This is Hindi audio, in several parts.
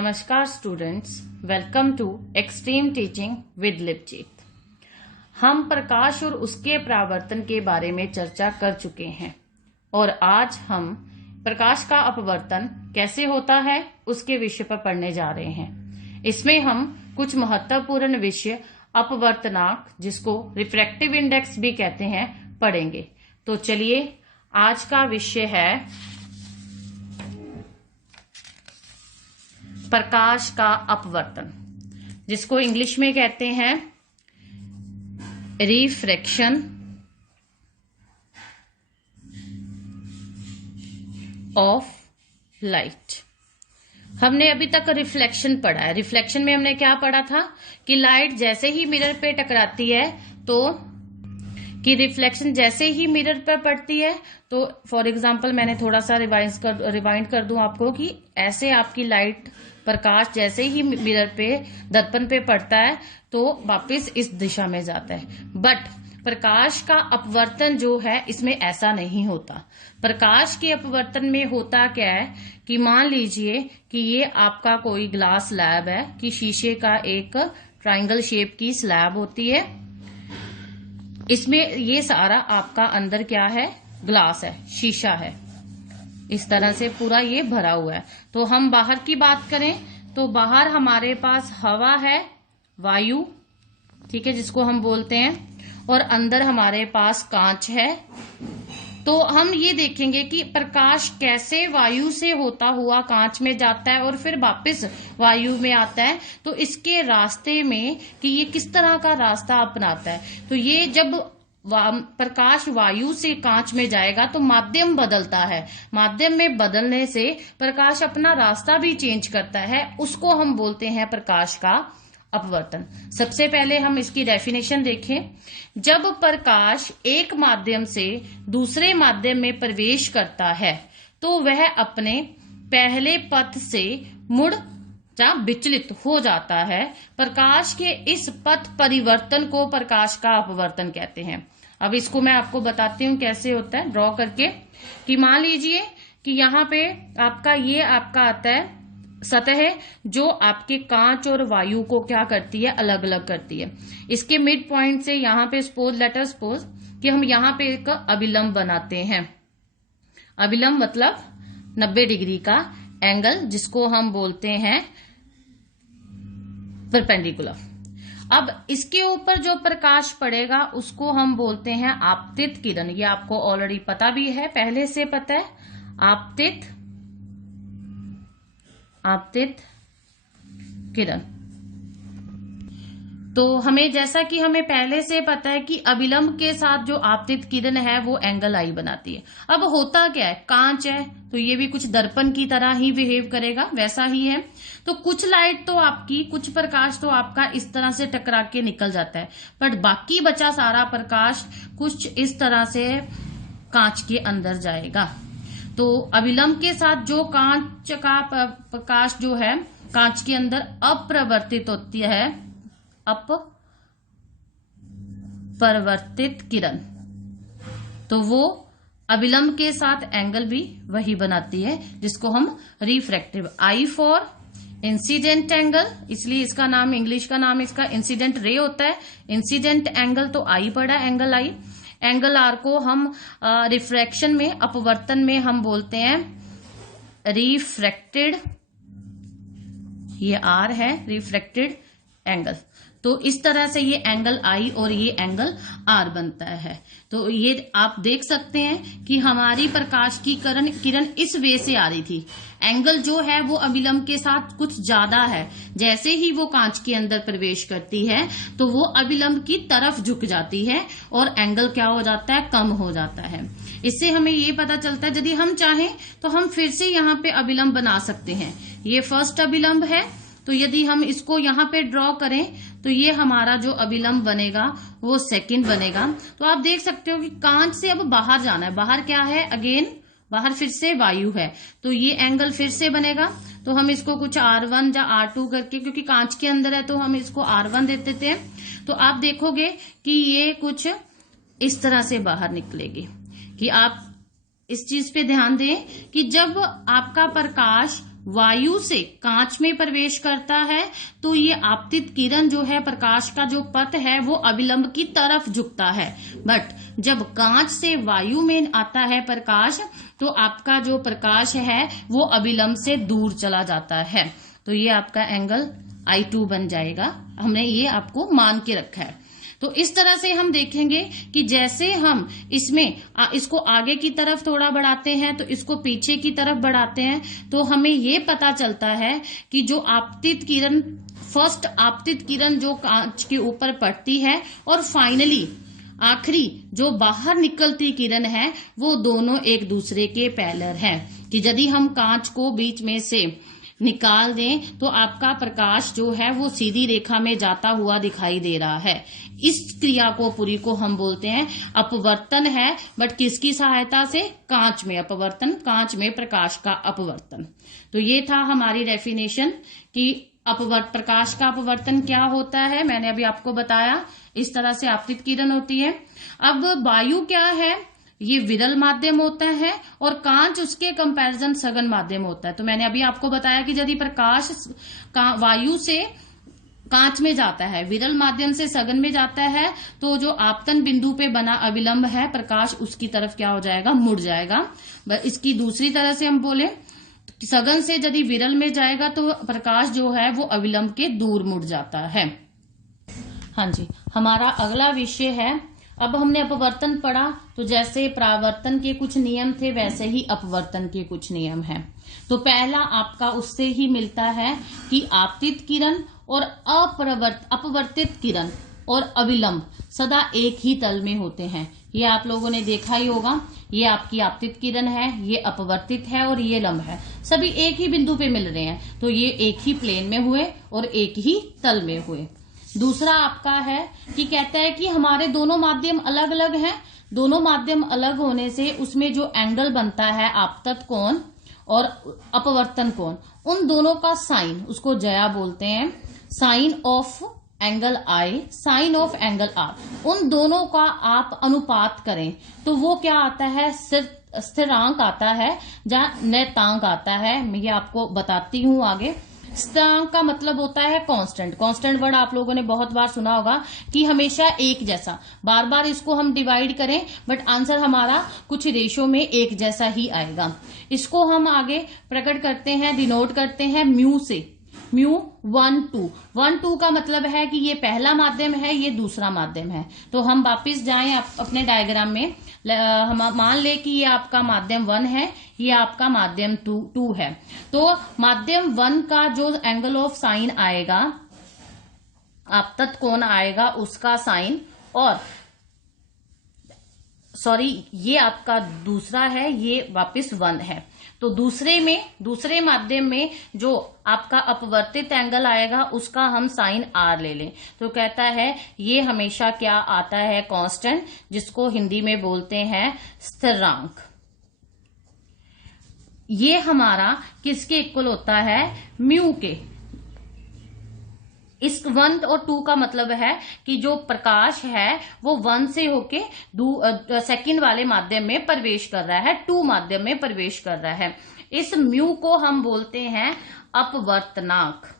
नमस्कार students, welcome to extreme teaching with Lipjeet. हम प्रकाश और उसके परावर्तन के बारे में चर्चा कर चुके हैं और आज हम प्रकाश का अपवर्तन कैसे होता है उसके विषय पर पढ़ने जा रहे हैं। इसमें हम कुछ महत्वपूर्ण विषय अपवर्तनांक, जिसको रिफ्रैक्टिव इंडेक्स भी कहते हैं, पढ़ेंगे। तो चलिए, आज का विषय है प्रकाश का अपवर्तन, जिसको इंग्लिश में कहते हैं रिफ्रैक्शन ऑफ लाइट। हमने अभी तक रिफ्लेक्शन पढ़ा है। रिफ्लेक्शन में हमने क्या पढ़ा था कि लाइट जैसे ही मिरर पे टकराती है कि रिफ्लेक्शन जैसे ही मिरर पर पड़ती है, तो फॉर एग्जांपल मैंने थोड़ा सा रिवाइंड कर दूं आपको कि ऐसे आपकी लाइट प्रकाश जैसे ही मिरर पे दर्पण पे पड़ता है तो वापस इस दिशा में जाता है। बट प्रकाश का अपवर्तन जो है, इसमें ऐसा नहीं होता। प्रकाश के अपवर्तन में होता क्या है कि मान लीजिए कि ये आपका कोई ग्लास स्लैब है, कि शीशे का एक ट्रायंगल शेप की स्लैब होती है। इसमें ये सारा आपका अंदर क्या है, ग्लास है, शीशा है, इस तरह से पूरा ये भरा हुआ है। तो हम बाहर की बात करें तो बाहर हमारे पास हवा है, वायु, ठीक है, जिसको हम बोलते हैं, और अंदर हमारे पास कांच है। तो हम ये देखेंगे कि प्रकाश कैसे वायु से होता हुआ कांच में जाता है और फिर वापस वायु में आता है। तो इसके रास्ते में कि ये किस तरह का रास्ता अपनाता है। तो ये जब प्रकाश वायु से कांच में जाएगा तो माध्यम बदलता है। माध्यम में बदलने से प्रकाश अपना रास्ता भी चेंज करता है, उसको हम बोलते हैं प्रकाश का अपवर्तन। सबसे पहले हम इसकी डेफिनेशन देखें। जब प्रकाश एक माध्यम से दूसरे माध्यम में प्रवेश करता है तो वह अपने पहले पथ से मुड़ या विचलित हो जाता है। प्रकाश के इस पथ परिवर्तन को प्रकाश का अपवर्तन कहते हैं। अब इसको मैं आपको बताती हूँ कैसे होता है, ड्रॉ करके। कि मान लीजिए कि यहाँ पे आपका आता है सतह, जो आपके कांच और वायु को क्या करती है, अलग अलग करती है। इसके मिड पॉइंट से यहाँ पे सपोज कि हम यहाँ पे एक अभिलंब बनाते हैं। अभिलंब मतलब 90 डिग्री का एंगल, जिसको हम बोलते हैं परपेंडिकुलर। अब इसके ऊपर जो प्रकाश पड़ेगा उसको हम बोलते हैं आपतित किरण। ये आपको ऑलरेडी पता भी है, पहले से पता है। आपतित किरण। तो हमें, जैसा कि हमें पहले से पता है कि अभिलंब के साथ जो आपतित किरण है वो एंगल आई बनाती है। अब होता क्या है, कांच है तो ये भी कुछ दर्पण की तरह ही बिहेव करेगा, वैसा ही है। तो कुछ लाइट तो आपकी, कुछ प्रकाश तो आपका इस तरह से टकरा के निकल जाता है, पर बाकी बचा सारा प्रकाश कुछ इस तरह से कांच के अंदर जाएगा। तो अभिलंब के साथ जो कांच का प्रकाश जो है कांच के अंदर अपरिवर्तित होती है, अपरिवर्तित किरण, तो वो अभिलंब के साथ एंगल भी वही बनाती है, जिसको हम refractive, I for incident angle, इसलिए इसका नाम, इंग्लिश का नाम इसका इंसिडेंट रे होता है। इंसिडेंट एंगल तो आई पड़ा, एंगल आई। एंगल आर को हम रिफ्रैक्शन में, अपवर्तन में हम बोलते हैं रिफ्रैक्टेड, ये आर है, रिफ्रैक्टेड एंगल। तो इस तरह से ये एंगल आई और ये एंगल आर बनता है। तो ये आप देख सकते हैं कि हमारी प्रकाश की किरण इस वे से आ रही थी। एंगल जो है वो अभिलंब के साथ कुछ ज्यादा है। जैसे ही वो कांच के अंदर प्रवेश करती है तो वो अभिलंब की तरफ झुक जाती है और एंगल क्या हो जाता है, कम हो जाता है। इससे हमें ये पता चलता है, यदि हम चाहें तो हम फिर से यहाँ पे अभिलंब बना सकते हैं। ये फर्स्ट अभिलंब है, तो यदि हम इसको यहाँ पे ड्रॉ करें तो ये हमारा जो अभिलंब बनेगा वो सेकंड बनेगा। तो आप देख सकते हो कि कांच से अब बाहर जाना है। बाहर क्या है, अगेन बाहर फिर से वायु है, तो ये एंगल फिर से बनेगा। तो हम इसको कुछ R1 या R2 करके, क्योंकि कांच के अंदर है तो हम इसको R1 दे देते हैं। तो आप देखोगे कि ये कुछ इस तरह से बाहर निकलेगी। कि आप इस चीज पे ध्यान दें कि जब आपका प्रकाश वायु से कांच में प्रवेश करता है तो ये आपतित किरण जो है, प्रकाश का जो पथ है वो अविलंब की तरफ झुकता है। बट जब कांच से वायु में आता है प्रकाश, तो आपका जो प्रकाश है वो अविलंब से दूर चला जाता है। तो ये आपका एंगल I2 बन जाएगा। हमने ये आपको मान के रखा है। तो इस तरह से हम देखेंगे कि जैसे हम इसको आगे की तरफ थोड़ा बढ़ाते हैं तो इसको पीछे की तरफ बढ़ाते हैं, तो हमें ये पता चलता है कि जो आपतित किरण, फर्स्ट आपतित किरण जो कांच के ऊपर पड़ती है और फाइनली आखिरी जो बाहर निकलती किरण है, वो दोनों एक दूसरे के पैरेलल है। कि यदि हम कांच को बीच में से निकाल दें तो आपका प्रकाश जो है वो सीधी रेखा में जाता हुआ दिखाई दे रहा है। इस क्रिया को पूरी को हम बोलते हैं अपवर्तन है। बट किसकी सहायता से? कांच में अपवर्तन, कांच में प्रकाश का अपवर्तन। तो ये था हमारी डेफिनेशन कि प्रकाश का अपवर्तन क्या होता है। मैंने अभी आपको बताया इस तरह से आपतित किरण होती है। अब वायु क्या है? ये विरल माध्यम होता है और कांच उसके कंपैरिजन सघन माध्यम होता है। तो मैंने अभी आपको बताया कि यदि प्रकाश वायु से कांच में जाता है, विरल माध्यम से सघन में जाता है, तो जो आपतन बिंदु पे बना अविलंब है प्रकाश, उसकी तरफ क्या हो जाएगा? मुड़ जाएगा। इसकी दूसरी तरह से हम बोले सघन से यदि विरल में जाएगा तो प्रकाश जो है वो अविलंब के दूर मुड़ जाता है। हाँ जी, हमारा अगला विषय है, अब हमने अपवर्तन पढ़ा तो जैसे परावर्तन के कुछ नियम थे वैसे ही अपवर्तन के कुछ नियम हैं। तो पहला आपका उससे ही मिलता है कि आपतित किरण और अपवर्तित किरण और अविलंब सदा एक ही तल में होते हैं। ये आप लोगों ने देखा ही होगा। ये आपकी आपतित किरण है, ये अपवर्तित है और ये लंब है, सभी एक ही बिंदु पे मिल रहे हैं। तो ये एक ही प्लेन में हुए और एक ही तल में हुए। दूसरा आपका है कि कहता है कि हमारे दोनों माध्यम अलग अलग हैं। दोनों माध्यम अलग होने से उसमें जो एंगल बनता है आपतत कोण और अपवर्तन कोण, उन दोनों का साइन, उसको जया बोलते हैं, sine of angle i, sine of angle r, उन दोनों का आप अनुपात करें तो वो क्या आता है? स्थिरांक आता है या नैतांक आता है। मैं ये आपको बताती हूं आगे। स्थिरांक का मतलब होता है कांस्टेंट। कांस्टेंट वर्ड आप लोगों ने बहुत बार सुना होगा कि हमेशा एक जैसा, बार बार इसको हम डिवाइड करें बट आंसर हमारा कुछ रेशो में एक जैसा ही आएगा। इसको हम आगे प्रकट करते हैं, डिनोट करते हैं म्यू से। म्यू 1 2, 1 2 का मतलब है कि ये पहला माध्यम है, ये दूसरा माध्यम है। तो हम वापिस जाएं अपने डायग्राम में, हम मान ले कि ये आपका माध्यम 1 है, ये आपका माध्यम 2 है। तो माध्यम 1 का जो एंगल ऑफ साइन आएगा, आपतत कोण आएगा, उसका साइन, और सॉरी ये आपका दूसरा है, ये वापिस 1 है। तो दूसरे माध्यम में जो आपका अपवर्तित एंगल आएगा उसका हम साइन आर ले लें। तो कहता है ये हमेशा क्या आता है? कांस्टेंट, जिसको हिंदी में बोलते हैं स्थिरांक। ये हमारा किसके इक्वल होता है? म्यू के। इस 1 और 2 का मतलब है कि जो प्रकाश है वो 1 से होके सेकंड वाले माध्यम में प्रवेश कर रहा है, 2 माध्यम में प्रवेश कर रहा है। इस म्यू को हम बोलते हैं अपवर्तनांक।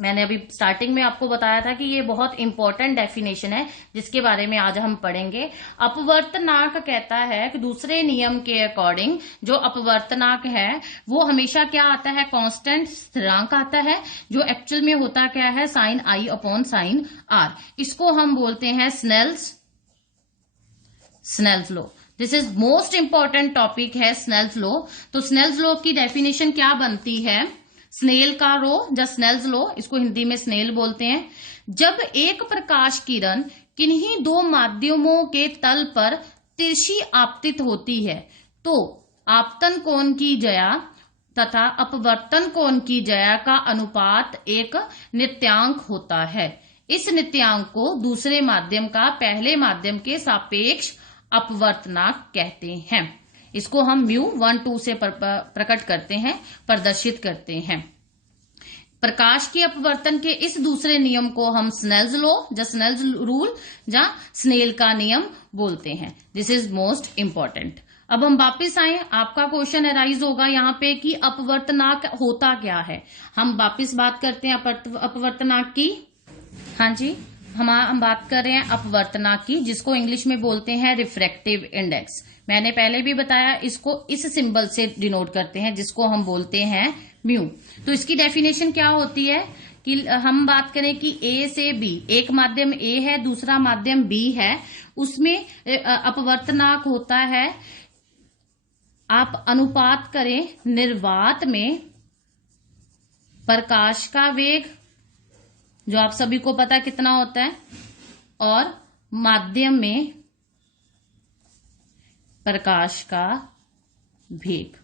मैंने अभी स्टार्टिंग में आपको बताया था कि ये बहुत इंपॉर्टेंट डेफिनेशन है जिसके बारे में आज हम पढ़ेंगे। अपवर्तनांक कहता है कि दूसरे नियम के अकॉर्डिंग जो अपवर्तनांक है वो हमेशा क्या आता है? कांस्टेंट, स्थिरांक आता है, जो एक्चुअल में होता क्या है? Sine i upon sine r. इसको हम बोलते हैं Snell's law. This is most important topic है स्नेल्स लॉ। तो स्नेल्स लॉ की डेफिनेशन क्या बनती है? स्नेल का रो या स्नेल्स लॉ, इसको हिंदी में स्नेल बोलते हैं। जब एक प्रकाश किरण किन्हीं दो माध्यमों के तल पर तिरछी आपतित होती है तो आपतन कोण की जया तथा अपवर्तन कोण की जया का अनुपात एक नित्यांक होता है। इस नित्यांक को दूसरे माध्यम का पहले माध्यम के सापेक्ष अपवर्तनांक कहते हैं। इसको हम म्यू 1 2 से प्रकट करते हैं, प्रदर्शित करते हैं। प्रकाश के अपवर्तन के इस दूसरे नियम को हम स्नेल्स लॉ या स्नेल्स रूल या स्नेल का नियम बोलते हैं। This is most important. अब हम वापस आए, आपका क्वेश्चन अराइज होगा यहाँ पे कि अपवर्तनाक होता क्या है। हम वापस बात करते हैं अपवर्तनाक की। हाँ जी, हम बात कर रहे हैं अपवर्तनाक की, जिसको इंग्लिश में बोलते हैं रिफ्रैक्टिव इंडेक्स। मैंने पहले भी बताया, इसको इस सिंबल से डिनोट करते हैं, जिसको हम बोलते हैं म्यू। तो इसकी डेफिनेशन क्या होती है कि हम बात करें कि ए से बी, एक माध्यम ए है, दूसरा माध्यम बी है, उसमें अपवर्तनाक होता है, आप अनुपात करें निर्वात में प्रकाश का वेग, जो आप सभी को पता कितना होता है, और माध्यम में प्रकाश का वेग।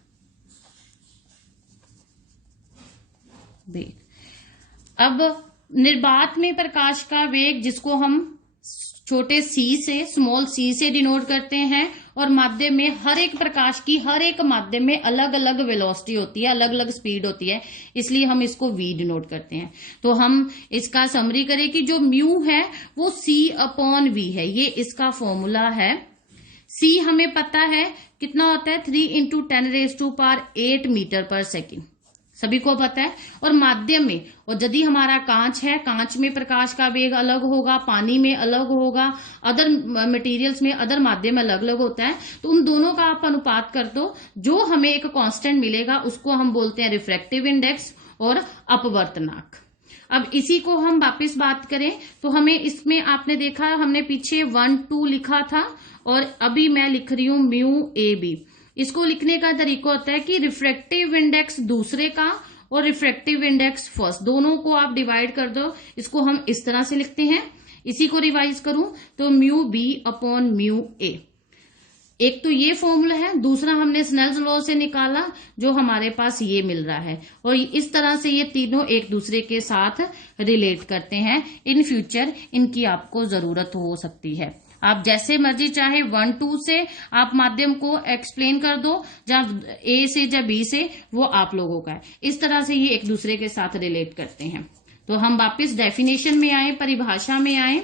अब निर्वात में प्रकाश का वेग, जिसको हम छोटे सी से, स्मॉल सी से डिनोट करते हैं, और माध्यम में हर एक प्रकाश की हर एक माध्यम में अलग अलग वेलोसिटी होती है, अलग अलग स्पीड होती है, इसलिए हम इसको v डिनोट करते हैं। तो हम इसका समरी करें कि जो म्यू है वो c/v है, ये इसका फॉर्मूला है। c हमें पता है कितना होता है, 3 × 10⁸ मीटर पर सेकेंड, सभी को पता है। और माध्यम में, और यदि हमारा कांच है, कांच में प्रकाश का वेग अलग होगा, पानी में अलग होगा, अदर मटेरियल्स में, अदर माध्यम में अलग अलग होता है। तो उन दोनों का आप अनुपात कर दो, जो हमें एक कांस्टेंट मिलेगा उसको हम बोलते हैं रिफ्रैक्टिव इंडेक्स और अपवर्तनाक। अब इसी को हम वापस बात करें तो हमें इसमें, आपने देखा हमने पीछे 1 2 लिखा था, और अभी मैं लिख रही हूं म्यू ए बी। इसको लिखने का तरीका होता है कि रिफ्रैक्टिव इंडेक्स दूसरे का और रिफ्रैक्टिव इंडेक्स फर्स्ट, दोनों को आप डिवाइड कर दो। इसको हम इस तरह से लिखते हैं। इसी को रिवाइज करूं तो म्यू b/म्यू a। एक तो ये फॉर्मूला है, दूसरा हमने स्नेल्स लॉ से निकाला, जो हमारे पास ये मिल रहा है। और इस तरह से ये तीनों एक दूसरे के साथ रिलेट करते हैं। इन फ्यूचर इनकी आपको जरूरत हो सकती है। आप जैसे मर्जी चाहे 1 2 से आप माध्यम को एक्सप्लेन कर दो, जब ए से जब बी से, वो आप लोगों का है। इस तरह से ये एक दूसरे के साथ रिलेट करते हैं। तो हम वापस डेफिनेशन में आए, परिभाषा में आए।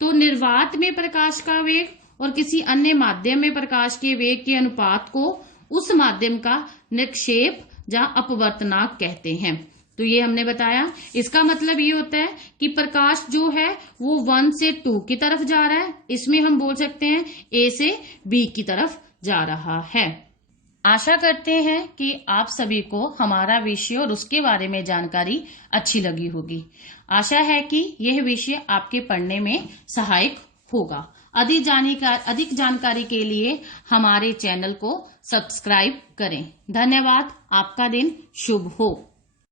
तो निर्वात में प्रकाश का वेग और किसी अन्य माध्यम में प्रकाश के वेग के अनुपात को उस माध्यम का निक्षेप या अपवर्तनाक कहते हैं। तो ये हमने बताया। इसका मतलब ये होता है कि प्रकाश जो है वो 1 से 2 की तरफ जा रहा है, इसमें हम बोल सकते हैं ए से बी की तरफ जा रहा है। आशा करते हैं कि आप सभी को हमारा विषय और उसके बारे में जानकारी अच्छी लगी होगी। आशा है कि यह विषय आपके पढ़ने में सहायक होगा। अधिक जानकारी के लिए हमारे चैनल को सब्सक्राइब करें। धन्यवाद। आपका दिन शुभ हो।